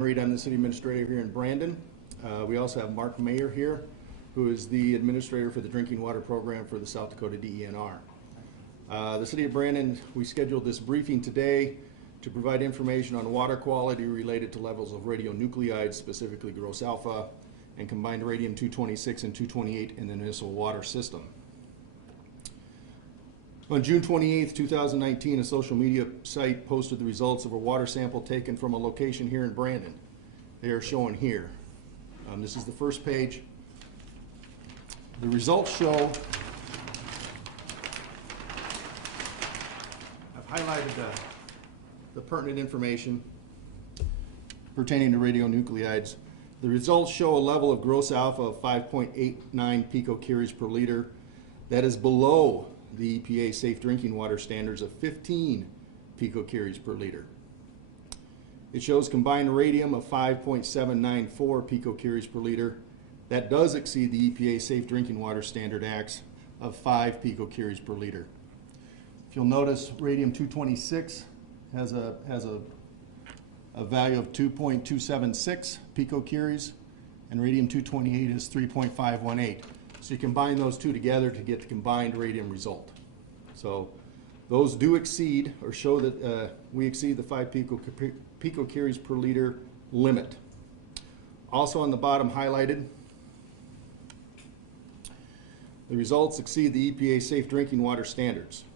Reed, I'm the city administrator here in Brandon. We also have Mark Mayer here, who is the administrator for the drinking water program for the South Dakota DENR. The city of Brandon, we scheduled this briefing today to provide information on water quality related to levels of radionuclides, specifically gross alpha and combined radium-226 and 228 in the municipal water system. On June 28, 2019, a social media site posted the results of a water sample taken from a location here in Brandon. They are shown here. This is the first page. The results show, I've highlighted the pertinent information pertaining to radionuclides. The results show a level of gross alpha of 5.89 picocuries per liter. That is below the EPA safe drinking water standards of 15 picocuries per liter. It shows combined radium of 5.794 picocuries per liter. That does exceed the EPA safe drinking water standard acts of 5 picocuries per liter. If you'll notice, radium-226 has a value of 2.276 picocuries, and radium-228 is 3.518. So you combine those two together to get the combined radium result. So those do exceed, or show that we exceed the 5 picocuries per liter limit. Also on the bottom highlighted, the results exceed the EPA safe drinking water standards.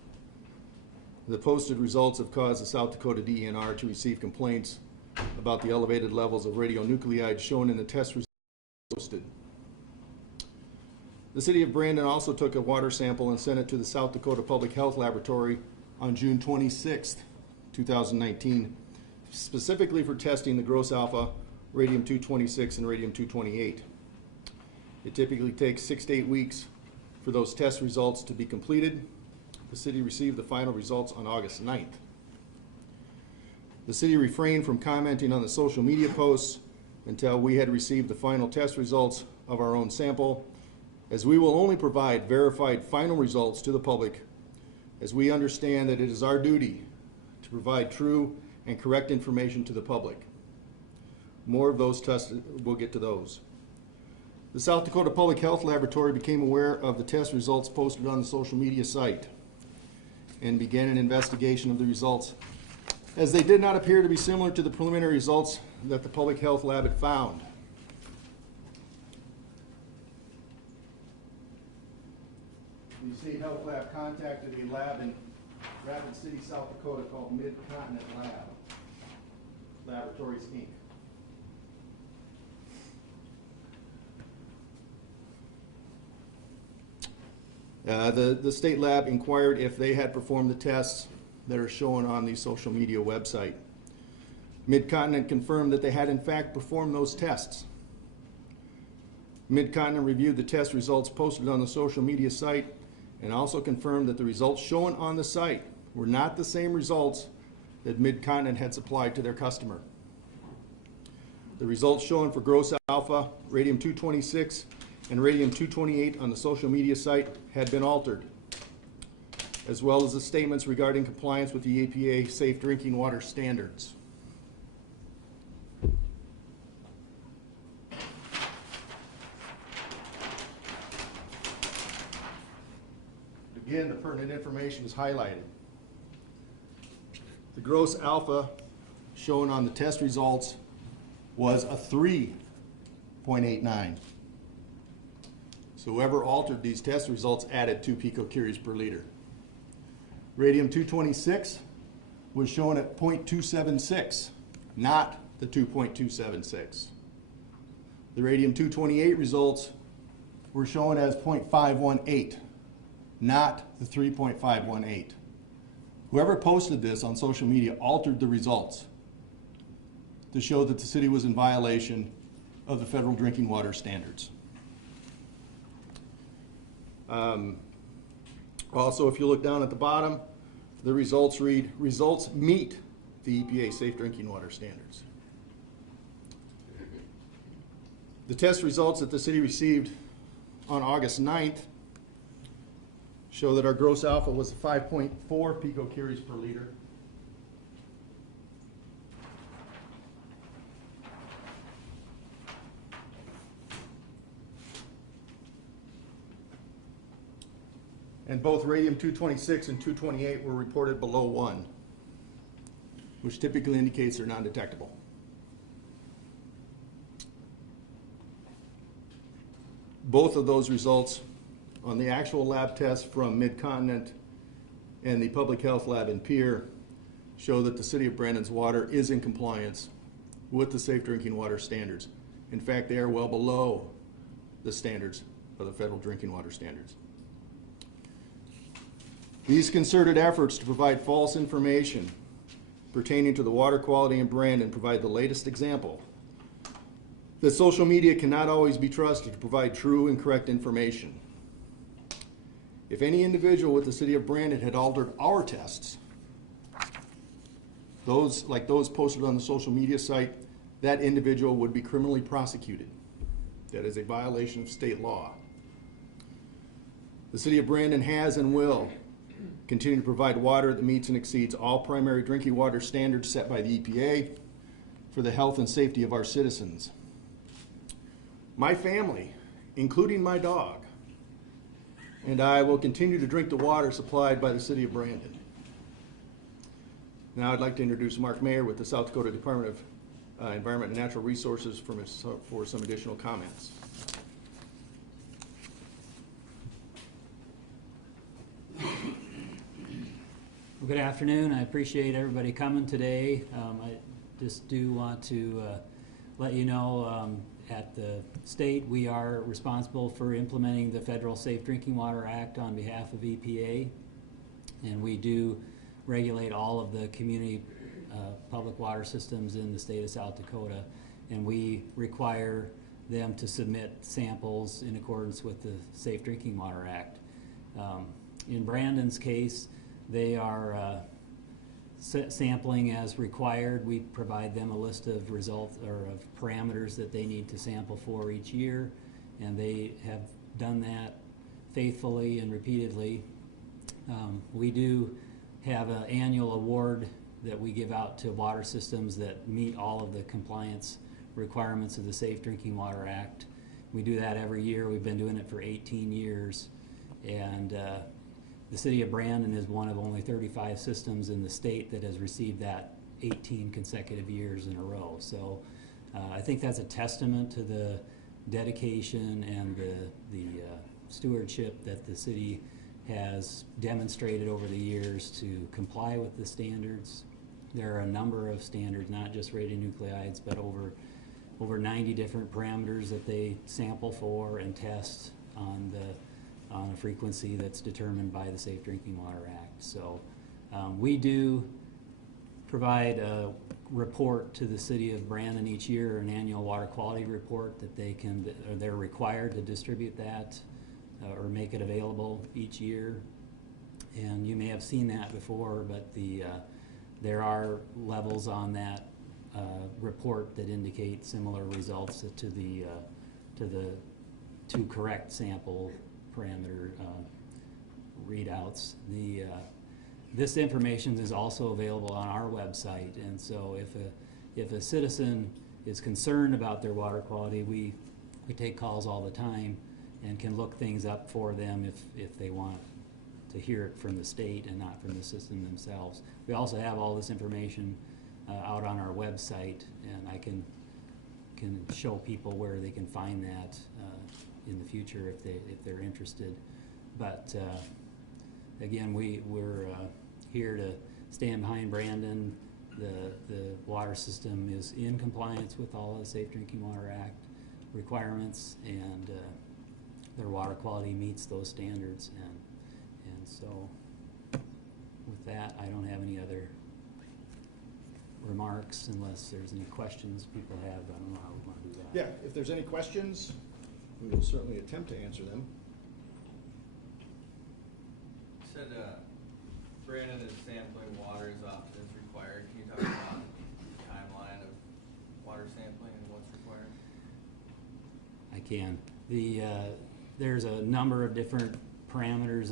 The posted results have caused the South Dakota DENR to receive complaints about the elevated levels of radionuclides shown in the test results posted. The city of Brandon also took a water sample and sent it to the South Dakota Public Health Laboratory on June 26, 2019, specifically for testing the gross alpha, radium-226 and radium-228. It typically takes 6 to 8 weeks for those test results to be completed. The city received the final results on August 9th. The city refrained from commenting on the social media posts until we had received the final test results of our own sample, as we will only provide verified final results to the public, as we understand that it is our duty to provide true and correct information to the public. More of those tests, we'll get to those. The South Dakota Public Health Laboratory became aware of the test results posted on the social media site and began an investigation of the results, as they did not appear to be similar to the preliminary results that the Public Health Lab had found. The State Health Lab contacted a lab in Rapid City, South Dakota called Mid-Continent Lab Laboratories, Inc. The state lab inquired if they had performed the tests that are shown on the social media website. Mid-Continent confirmed that they had in fact performed those tests. Mid-Continent reviewed the test results posted on the social media site and also confirmed that the results shown on the site were not the same results that Mid-Continent had supplied to their customer. The results shown for gross alpha, radium-226, and radium-228 on the social media site had been altered, as well as the statements regarding compliance with the EPA safe drinking water standards. Again, the pertinent information is highlighted. The gross alpha shown on the test results was a 3.89. So whoever altered these test results added 2 picocuries per liter. Radium-226 was shown at 0.276, not the 2.276. The radium-228 results were shown as 0.518, not the 3.518. Whoever posted this on social media altered the results to show that the city was in violation of the federal drinking water standards. Also, if you look down at the bottom, the results read, results meet the EPA safe drinking water standards. The test results that the city received on August 9th show that our gross alpha was 5.4 picocuries per liter. And both radium-226 and 228 were reported below 1, which typically indicates they're non-detectable. Both of those results on the actual lab tests from Mid-Continent and the Public Health Lab in Pierre show that the City of Brandon's water is in compliance with the Safe Drinking Water standards. In fact, they are well below the standards of the federal drinking water standards. These concerted efforts to provide false information pertaining to the water quality in Brandon provide the latest example that social media cannot always be trusted to provide true and correct information. If any individual with the City of Brandon had altered our tests, those posted on the social media site, that individual would be criminally prosecuted. That is a violation of state law. The City of Brandon has and will continue to provide water that meets and exceeds all primary drinking water standards set by the EPA for the health and safety of our citizens. My family, including my dog, and I will continue to drink the water supplied by the City of Brandon. Now I'd like to introduce Mark Mayer with the South Dakota Department of Environment and Natural Resources for some additional comments. Well, good afternoon. I appreciate everybody coming today. I just do want to let you know at the state we are responsible for implementing the Federal Safe Drinking Water Act on behalf of EPA, and we do regulate all of the community public water systems in the state of South Dakota, and we require them to submit samples in accordance with the Safe Drinking Water Act. In Brandon's case, they are sampling as required. We provide them a list of results or of parameters that they need to sample for each year, and they have done that faithfully and repeatedly. We do have an annual award that we give out to water systems that meet all of the compliance requirements of the Safe Drinking Water Act. We do that every year. We've been doing it for 18 years, and the City of Brandon is one of only 35 systems in the state that has received that 18 consecutive years in a row. So I think that's a testament to the dedication and the stewardship that the city has demonstrated over the years to comply with the standards. There are a number of standards, not just radionuclides, but over 90 different parameters that they sample for and test on a frequency that's determined by the Safe Drinking Water Act. So we do provide a report to the City of Brandon each year, an annual water quality report that they're required to distribute that or make it available each year. And you may have seen that before, but there are levels on that report that indicate similar results to the two correct sample parameter readouts. This information is also available on our website, and so if a citizen is concerned about their water quality, we take calls all the time and can look things up for them if they want to hear it from the state and not from the system themselves. We also have all this information out on our website, and I can show people where they can find that in the future if they're interested. But again, we're here to stand behind Brandon. The water system is in compliance with all of the Safe Drinking Water Act requirements, and their water quality meets those standards. And so with that, I don't have any other remarks unless there's any questions people have. I don't know how we want to do that. Yeah, if there's any questions, we will certainly attempt to answer them. You said Brandon is sampling water as often as required. Can you talk about the timeline of water sampling and what's required? I can. There's a number of different parameters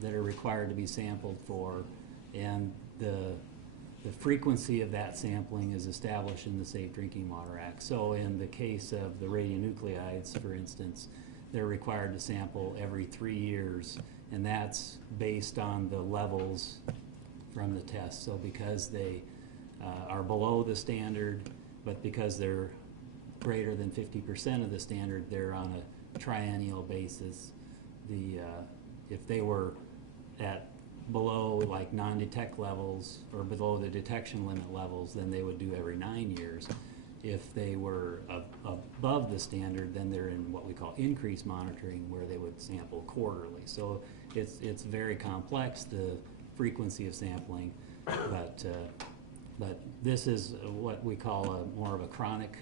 that are required to be sampled for, and the frequency of that sampling is established in the Safe Drinking Water Act. So in the case of the radionuclides, for instance, they're required to sample every 3 years, and that's based on the levels from the test. So because they are below the standard, but because they're greater than 50% of the standard, they're on a triennial basis. If they were at below like non-detect levels or below the detection limit levels, then they would do every 9 years. If they were above the standard, then they're in what we call increased monitoring, where they would sample quarterly. So it's very complex, the frequency of sampling, but this is what we call more of a chronic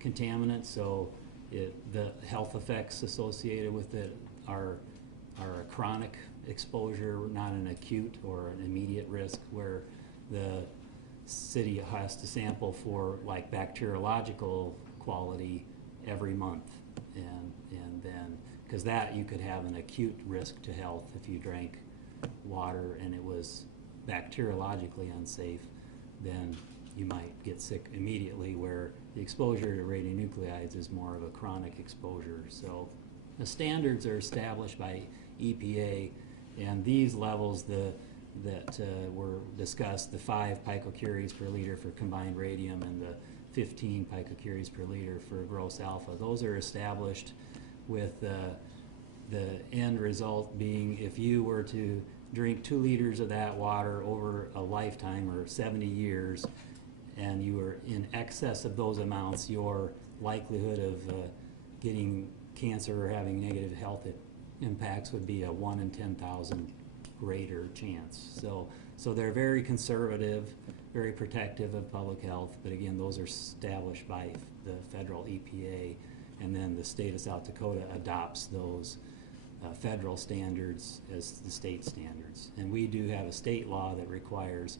contaminant. So the health effects associated with it are a chronic exposure, not an acute or an immediate risk, where the city has to sample for like bacteriological quality every month, and then because that you could have an acute risk to health if you drank water and it was bacteriologically unsafe, then you might get sick immediately, where the exposure to radionuclides is more of a chronic exposure. So the standards are established by EPA, and these levels that were discussed, the 5 picocuries per liter for combined radium and the 15 picocuries per liter for gross alpha, those are established with the end result being if you were to drink 2 liters of that water over a lifetime or 70 years, and you were in excess of those amounts, your likelihood of getting cancer or having negative health impacts would be a 1 in 10,000 greater chance. So they're very conservative, very protective of public health, but again, those are established by the federal EPA, and then the state of South Dakota adopts those federal standards as the state standards. And we do have a state law that requires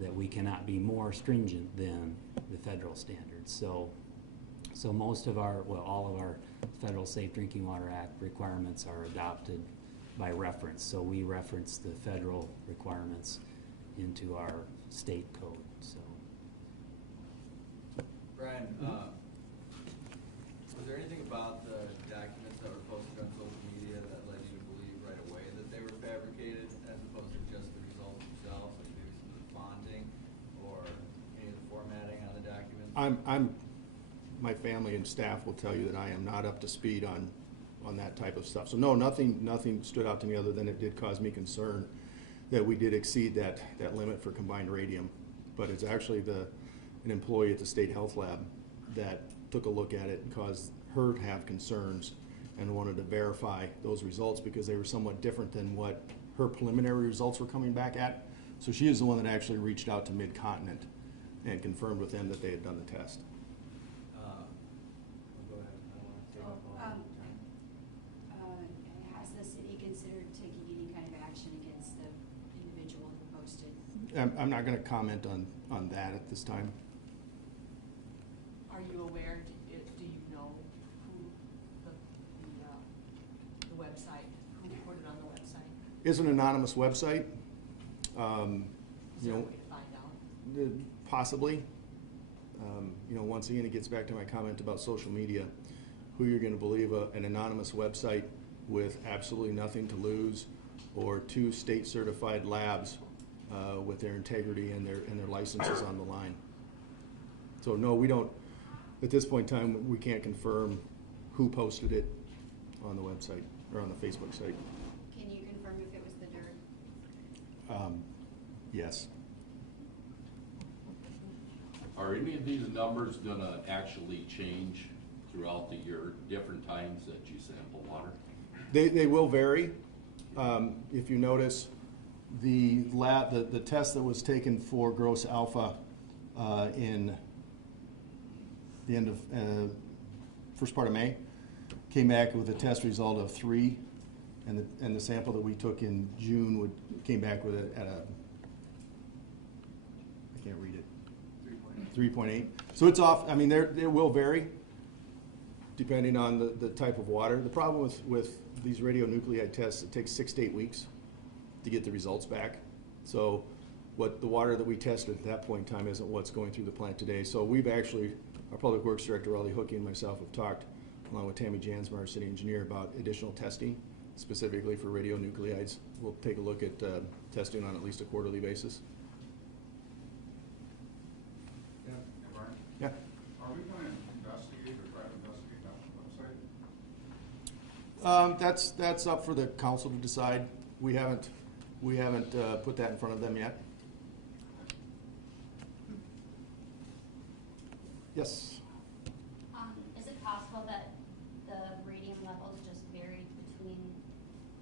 that we cannot be more stringent than the federal standards. So most of our, well, all of our Federal Safe Drinking Water Act requirements are adopted by reference. So we reference the federal requirements into our state code. So, Brian, was there anything about the documents that were posted on social media that led you to believe right away that they were fabricated, as opposed to just the results themselves, like maybe some of the fonting or any of the formatting on the documents? My family and staff will tell you that I am not up to speed on that type of stuff. So no, nothing stood out to me other than it did cause me concern that we did exceed that limit for combined radium. But it's actually an employee at the state health lab that took a look at it and caused her to have concerns and wanted to verify those results because they were somewhat different than what her preliminary results were coming back at. So she is the one that actually reached out to Mid-Continent and confirmed with them that they had done the test. Go ahead. I don't want to take up all the time. Has the city considered taking any kind of action against the individual who posted? I'm not going to comment on that at this time. Are you aware, do you know who the website, who put it on the website? It's an anonymous website. Is there a way to find out? Possibly. Once again, it gets back to my comment about social media. Who you're going to believe, an anonymous website with absolutely nothing to lose, or 2 state-certified labs with their integrity and their licenses on the line. So no, we don't. At this point in time, we can't confirm who posted it on the website or on the Facebook site. Can you confirm if it was the dirt? Yes. Are any of these numbers gonna actually change throughout the year, different times that you sample water? They will vary. If you notice, the test that was taken for gross alpha in the end of first part of May came back with a test result of 3, and the sample that we took in June came back with I can't read it. 3.8. So it's off. I mean, it will vary depending on the type of water. The problem with these radionuclide tests, it takes 6 to 8 weeks to get the results back. So what the water that we tested at that point in time isn't what's going through the plant today. So we've actually, our Public Works Director, Raleigh Hookie, and myself have talked, along with Tammy Jansma, our city engineer, about additional testing specifically for radionuclides. We'll take a look at testing on at least a quarterly basis. Yeah, Brian, Yeah. are we gonna investigate or try to investigate that website? That's up for the council to decide. We haven't put that in front of them yet. Yes. Is it possible that the radium levels just varied between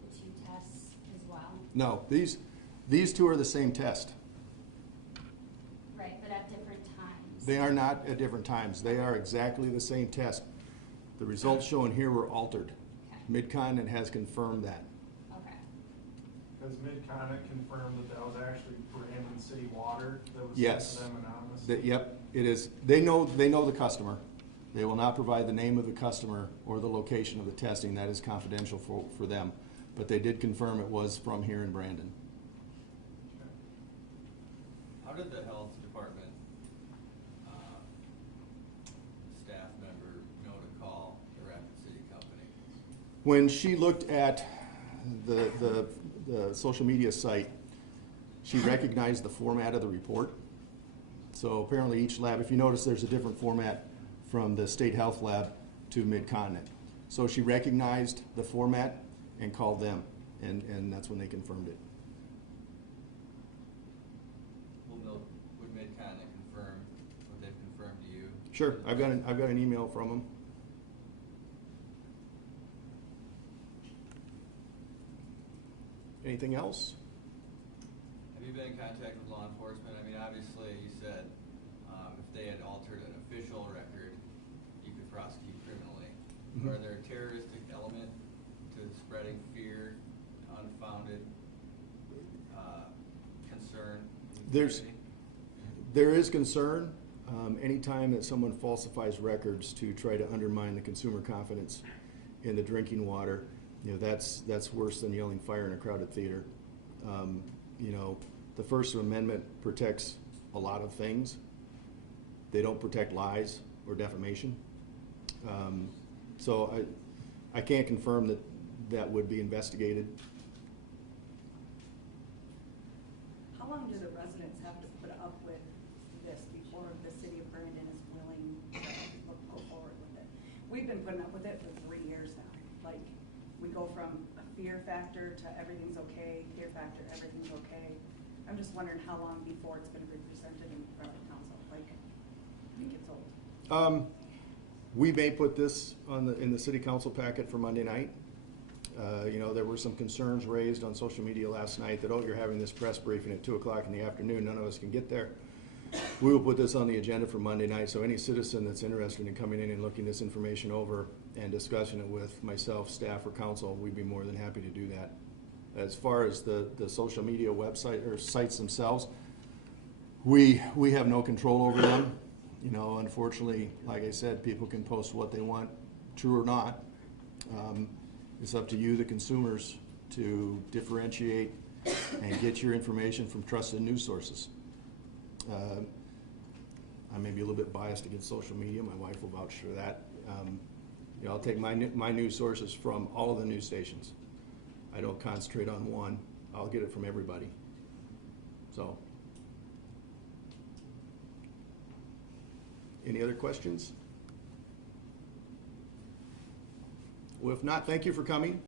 the two tests as well? No, these two are the same test. Right, but at different times? They are not at different times. They are exactly the same test. The results shown here were altered. Okay. Mid-Continent has confirmed that. Okay. Has Mid-Continent confirmed that that was actually Brandon City water that was Yes. sent to them anonymously? Yep, it is. They know the customer. They will not provide the name of the customer or the location of the testing. That is confidential for them. But they did confirm it was from here in Brandon. How did the health department, staff member know to call the Rapid City company? When she looked at the social media site, she recognized the format of the report. So apparently each lab, if you notice, there's a different format from the state health lab to Mid-Continent. So she recognized the format and called them, and that's when they confirmed it. Would Mid-Continent confirm what they've confirmed to you? Sure, I've got an email from them. Anything else? Have you been in contact with law enforcement? I mean, obviously, you said if they had altered an official record, you could prosecute criminally. Mhm. Are there a terroristic element to spreading fear, unfounded concern? in the community? There is concern anytime that someone falsifies records to try to undermine the consumer confidence in the drinking water. You know, that's worse than yelling fire in a crowded theater. You know, the First Amendment protects a lot of things. They don't protect lies or defamation. So I can't confirm that that would be investigated. How long do the residents have to put up with this before the city of Brandon is willing to go forward with it? We've been putting up with it for 3 years now. Like, we go from a fear factor to everything's okay, fear factor, everything's okay. I'm just wondering how long before it's gonna be presented in front of council, like, I think it's old. We may put this in the city council packet for Monday night. You know, there were some concerns raised on social media last night that, oh, you're having this press briefing at 2 o'clock in the afternoon, none of us can get there. We will put this on the agenda for Monday night, so any citizen that's interested in coming in and looking this information over and discussing it with myself, staff, or council, we'd be more than happy to do that. As far as the social media website or sites themselves, we have no control over them. You know, unfortunately, like I said, people can post what they want, true or not. It's up to you, the consumers, to differentiate and get your information from trusted news sources. I may be a little bit biased against social media. My wife will vouch for that. You know, I'll take my news sources from all of the news stations. I don't concentrate on one. I'll get it from everybody. So, any other questions? Well, if not, thank you for coming.